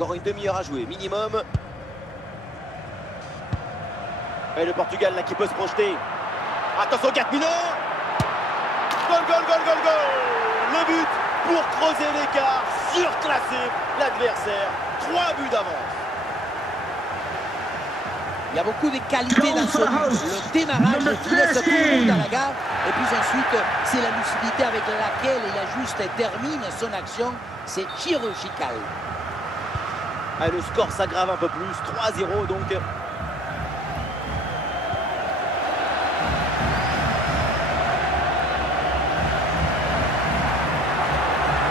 Encore une demi-heure à jouer, minimum. Et le Portugal là qui peut se projeter. Attention, Gatmiller. Goal, goal, goal, goal, goal. Le but pour creuser l'écart, surclasser l'adversaire. 3 buts d'avance. Il y a beaucoup de qualité dans ce but. Le démarrage qui laisse tout le monde dans la gare. Et puis ensuite, c'est la lucidité avec laquelle il ajuste et termine son action. C'est chirurgical. Ah, le score s'aggrave un peu plus. 3-0 donc.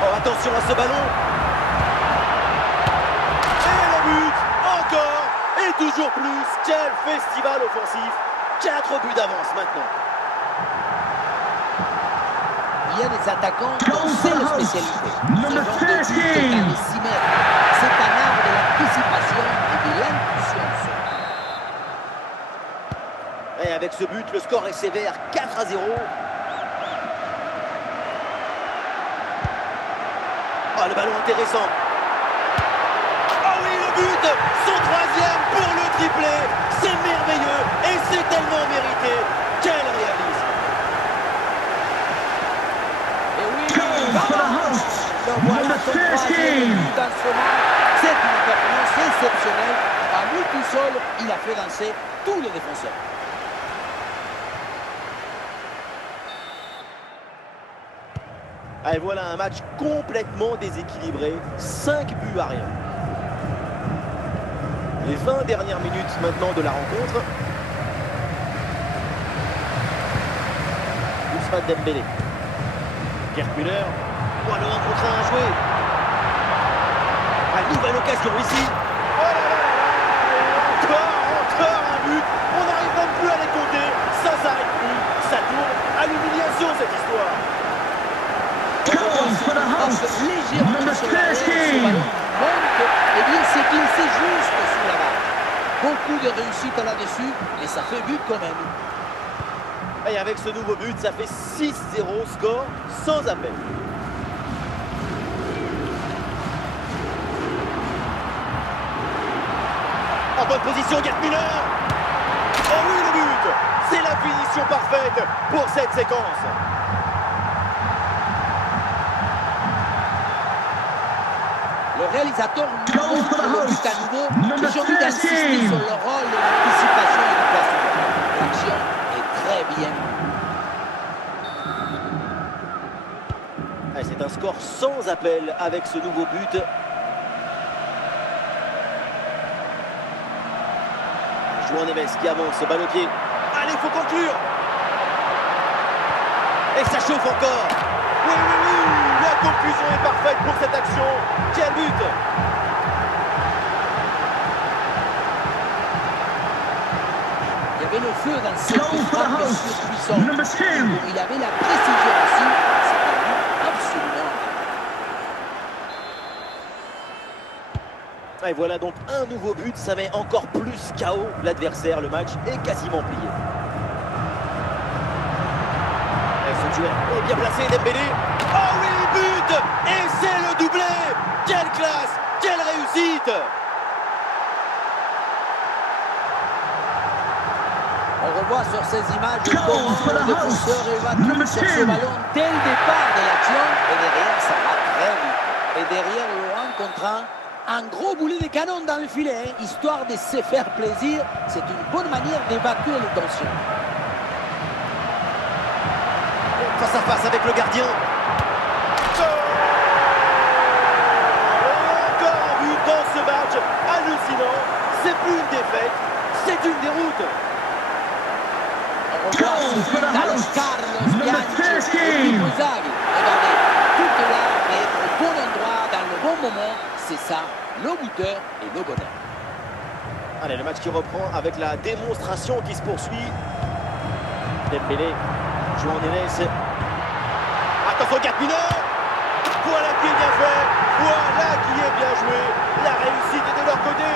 Oh, attention à ce ballon. Et le but. Encore. Et toujours plus. Quel festival offensif. 4 buts d'avance maintenant. Il y a des attaquants dont c'est la spécialité. Ce genre de but dans les 6 mètres. C'est un art de l'anticipation et de l'impulsion. Et avec ce but, le score est sévère. 4-0. Oh, le ballon intéressant. Oh oui, le but. Son 3e pour le triplé. C'est merveilleux et c'est tellement mérité. Quel réalisme. Donc voilà son 3e but dans ce match. C'est une performance exceptionnelle. À lui tout seul, il a fait danser tous les défenseurs. Et voilà un match complètement déséquilibré. 5 buts à rien. Les 20 dernières minutes maintenant de la rencontre. Ousmane Dembélé. Gerd Müller. Oh, le 1 contre 1 à jouer. Une nouvelle occasion ici. Oh là là là là. Encore un but. On n'arrive même plus à les compter. Ça s'arrête plus. Ça tourne à l'humiliation cette histoire. Légèrement sur la ce ballon monte et bien c'est glissé juste sous la barre. Beaucoup de réussite là-dessus, mais ça fait but quand même. Et avec ce nouveau but, ça fait 6-0, score sans appel. En bonne position, Gerd Müller. Oh oui, le but. C'est la finition parfaite pour cette séquence. Le réalisateur montre le but à nouveau. J'ai envie d'insister sur le rôle de l'anticipation et du placement. L'action est très bien. C'est un score sans appel avec ce nouveau but. João Neves qui avance, balle au pied. Allez, il faut conclure. Et ça chauffe encore. Oui, oui, oui. La conclusion est parfaite pour cette action. Quel but. Il y avait le feu dans cette frappe surpuissante. Il avait la précision aussi. C'est absolument. Et voilà donc un nouveau but. Ça met encore plus KO l'adversaire. Le match est quasiment plié. Ce joueur est bien placé, Dembélé. Oh oui, but. Et c'est le doublé. Quelle classe, quelle réussite. On revoit sur ces images comment le défenseur évacue sur ce ballon dès le départ de l'action. Et derrière, ça va très vite. Et derrière, le 1 contre 1, un gros boulet de canon dans le filet, histoire de se faire plaisir. C'est une bonne manière d'évacuer les tensions. Face à face avec le gardien. Encore un but dans ce match. Hallucinant. C'est plus une défaite, c'est une déroute. On revoit ce but d'Alex Carlos Bianchi et Inzaghi. Regardez, tout là est au bon endroit, dans le bon moment. C'est ça, le buteur et le bonheur. Allez, le match qui reprend avec la démonstration qui se poursuit. Dembélé, João Neves. Attention, Gerd Müller. Voilà qui est bien fait. Voilà qui est bien joué. La réussite est de leur côté.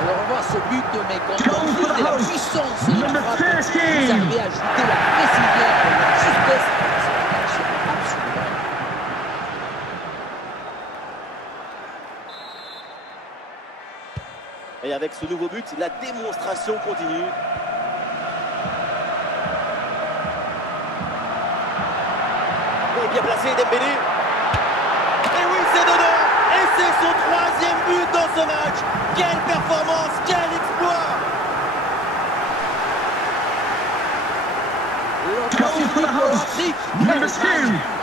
On revoit ce but, mais quand on joue de la puissance de la frappe, vous arrivez à ajouter la précision et la justesse. C'est une action absolument. Et avec ce nouveau but, la démonstration continue. Et bien placé Dembélé. Et oui, c'est dedans. Et c'est son 3e but dans ce match. Quelle performance, quel exploit. On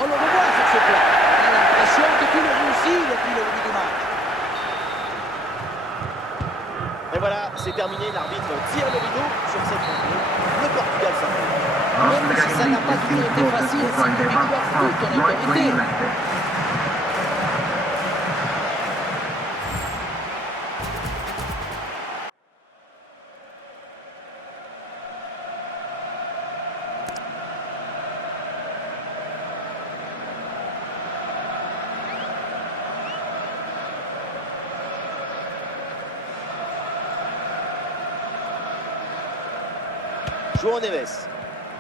le revoit sur ce plan. On a l'impression que tout le réussit depuis le début du match. Et voilà, c'est terminé. L'arbitre tire le rideau sur cette rencontre. Le Portugal s'impose. Même si ça n'a pas toujours été facile, c'est une victoire toute en autorité. João Neves,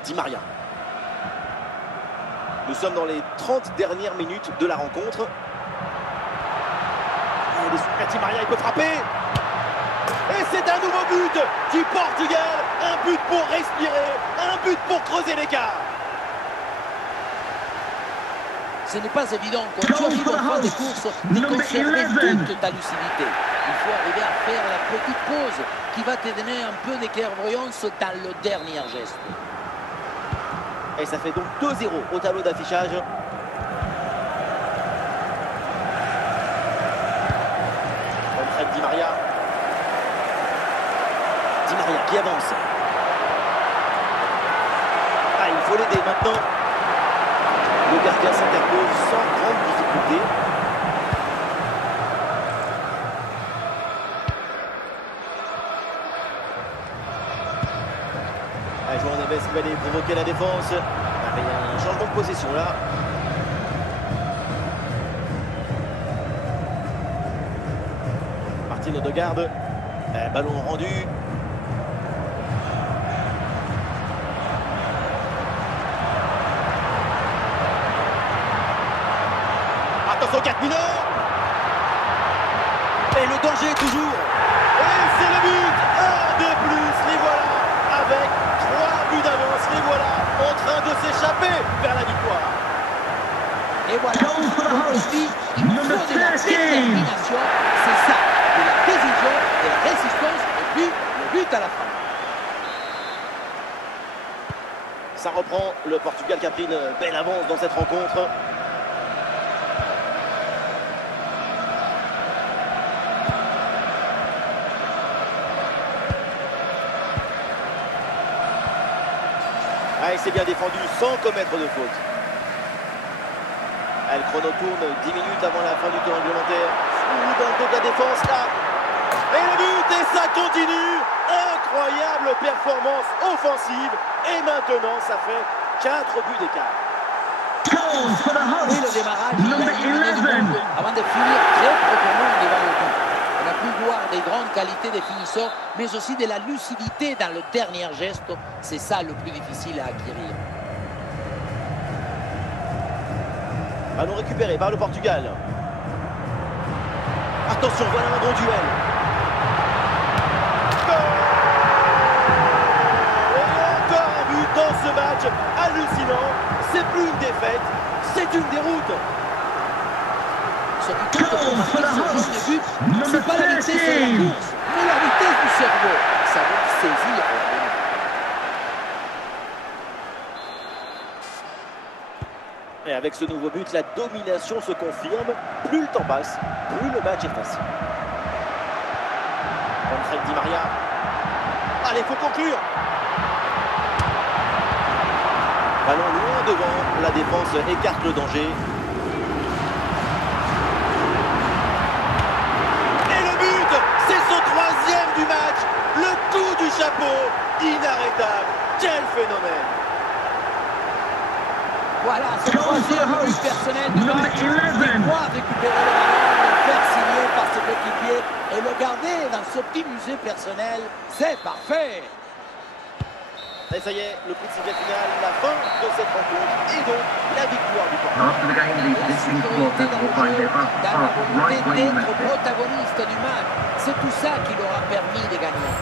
Di Maria. Nous sommes dans les 30 dernières minutes de la rencontre. Et Di Maria, il peut frapper. Et c'est un nouveau but du Portugal. Un but pour respirer, un but pour creuser l'écart. Ce n'est pas évident quand tu arrives en fin de course de conserver toute ta lucidité. Il faut arriver à faire la petite pause qui va te donner un peu de clairvoyance dans le dernier geste. Et ça fait donc 2-0 au tableau d'affichage. Alfred Di Maria. Di Maria qui avance. Ah, il faut l'aider maintenant. Le gardien s'interpose sans grande difficulté. João Neves qui va aller provoquer la défense. Il y a un changement de possession là. Martin Odegaard. Ballon rendu. Attention, 4 mineurs. Et le danger toujours. Et c'est le but. Un de plus. Les voilà avec 3 buts d'avance. Les voilà en train de s'échapper vers la victoire. Et voilà, aussi, il faut de la détermination. C'est ça, de la décision, de la résistance et puis le but à la fin. Ça reprend. Le Portugal qui a pris une belle avance dans cette rencontre. Ah, il s'est bien défendu sans commettre de faute. Le chrono tourne 10 minutes avant la fin du temps réglementaire. Dans le dos de la défense là. Et le but, et ça continue. Incroyable performance offensive. Et maintenant, ça fait 4 buts d'écart. Oui, le démarrage, il a éliminé du monde avant de finir très proprement devant le but. On a pu voir des grandes qualités des finisseurs, mais aussi de la lucidité dans le dernier geste. C'est ça le plus difficile à acquérir. Ballon récupéré par le Portugal. Attention, voilà un bon duel. Et encore un but dans ce match hallucinant. C'est plus une défaite, c'est une déroute. Ce qui compte pour marquer ce genre de but, c'est pas la vitesse de la course, mais la vitesse du cerveau. Ça veut saisir. Et avec ce nouveau but, la domination se confirme. Plus le temps passe, plus le match est facile. Alfred Di Maria. Allez, il faut conclure. Ballon loin devant, la défense écarte le danger. Et le but, c'est son 3e du match. Le coup du chapeau, inarrêtable. Quel phénomène. Voilà, c'est le 3e but personnel du match. Il doit récupérer le ballon, le faire signer par ses coéquipiers et le garder dans ce petit musée personnel. C'est parfait. Et ça y est, le coup de sifflet final, la fin de cette rencontre et donc la victoire du Portugal. After the game, the visiting supporters will find their bus parked right where you left it. Protagoniste du match, c'est tout ça qui leur a permis de gagner.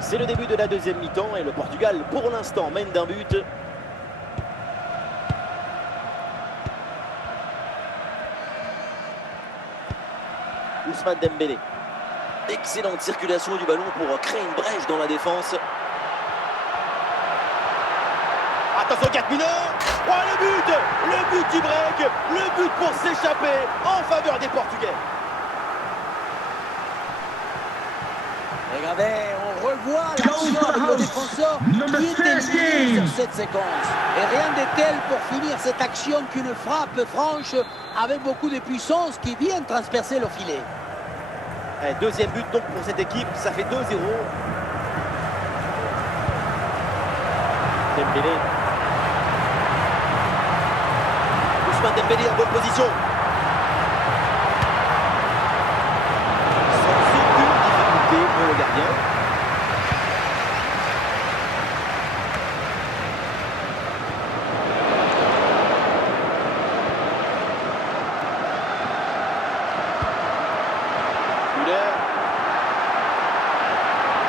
C'est le début de la deuxième mi-temps et le Portugal, pour l'instant, mène d'un but. Ousmane Dembélé. Excellente circulation du ballon pour créer une brèche dans la défense. Attention, Gatminer. Oh, le but du break, le but pour s'échapper en faveur des Portugais. Regardez, on revoit l'action avec le défenseur qui était lié sur cette séquence. Et rien de tel pour finir cette action qu'une frappe franche avec beaucoup de puissance qui vient transpercer le filet. Et deuxième but donc pour cette équipe, ça fait 2-0. Dembélé. Ousmane Dembélé en bonne position. Sans aucune difficulté pour le gardien.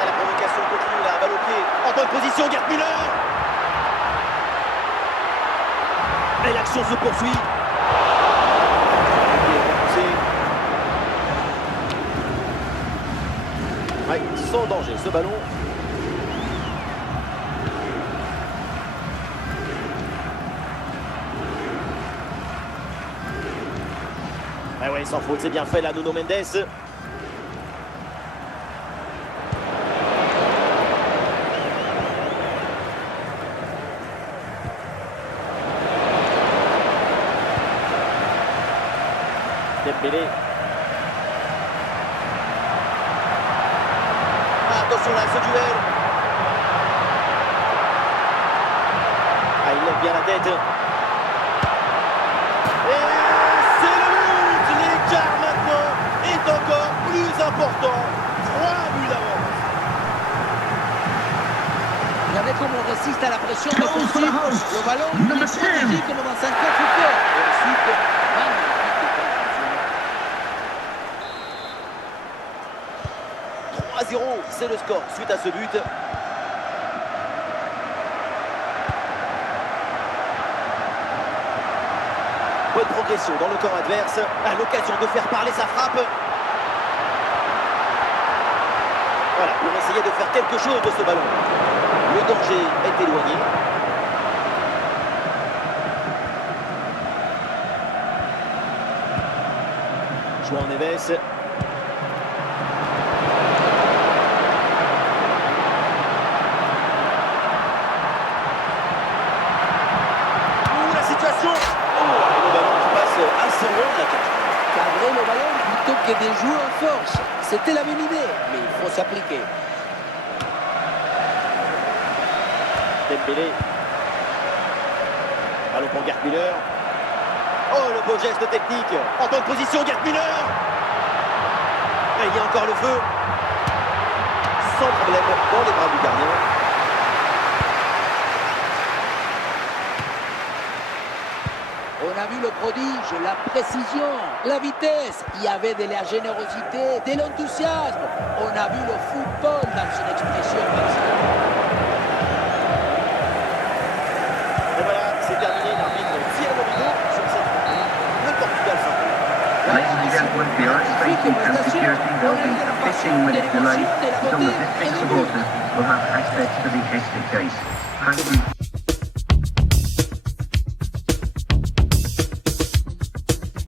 Et la provocation continue là, balle au pied. En bonne position, Gerd Müller. Et l'action se poursuit. Ouais, sans danger ce ballon. Ah ouais, sans faute, c'est bien fait là, Nuno Mendes. Dembélé. Attention là, ce duel. Ah, il lève bien la tête. Et c'est le but. L'écart maintenant est encore plus important. 3 buts d'avance. Regardez comment on résiste à la pression défensive. Le ballon est protégé comme dans un coffre-fort. Et ensuite, magnifique. 3-0, c'est le score suite à ce but. Bonne progression dans le camp adverse. À l'occasion de faire parler sa frappe. Voilà, pour essayer de faire quelque chose de ce ballon. Le danger est éloigné. João Neves. Cadrer le ballon plutôt que de jouer en force. C'était la même idée, mais il faut s'appliquer. Dembélé. Ballon pour Gerd Müller. Oh, le beau geste technique. En bonne position, Gerd Müller. Et il y a encore le feu. Sans problème dans les bras du gardien. On a vu le prodige, la précision, la vitesse. Il y avait de la générosité, de l'enthousiasme. On a vu le football dans son expression maximale. Et voilà, c'est terminé. L'arbitre tire le rideau sur cette rencontre. Le Portugal s'impose. Ladies and gentlemen, for your own safety and security, there will be a 15-minute delay. Some of the visiting supporters will have access to the exit gate. Thank you.